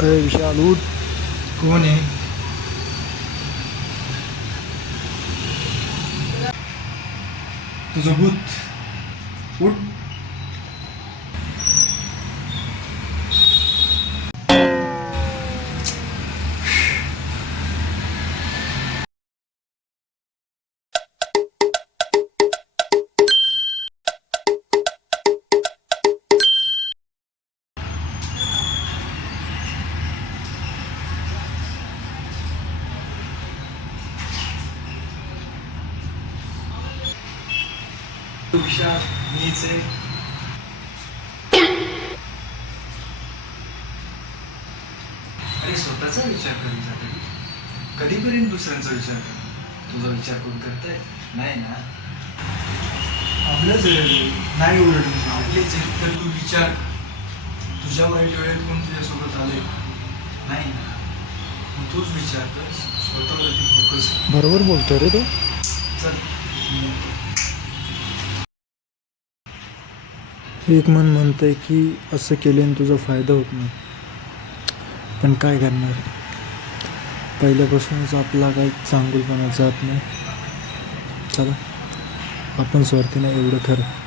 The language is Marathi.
अरे विशाल उठ. कोण आहे? तुझं भूत. उठ. विशाल मीच आहे. अरे स्वतःचा विचार करीत कधीपर्यंत दुसऱ्यांचा विचार कर. तुझा विचार कोण करताय? नाही ना. आपल्याच नाही ओरडलं. आपलेच आहे तर तू विचार. तुझ्या वाईट वेळेत कोण तुझ्यासोबत आले? नाही ना. मग तूच विचार कर. स्वतःवरती फोकस कर. बरोबर बोलतोय रे तो. चल. एक मन म्हणतंय की असं केल्याने तुझा फायदा होत नाही, पण काय करणार, पहिल्यापासूनच आपला काही चांगुलपणा जात नाही. चला आपण स्वार्थी नाही एवढं खरं.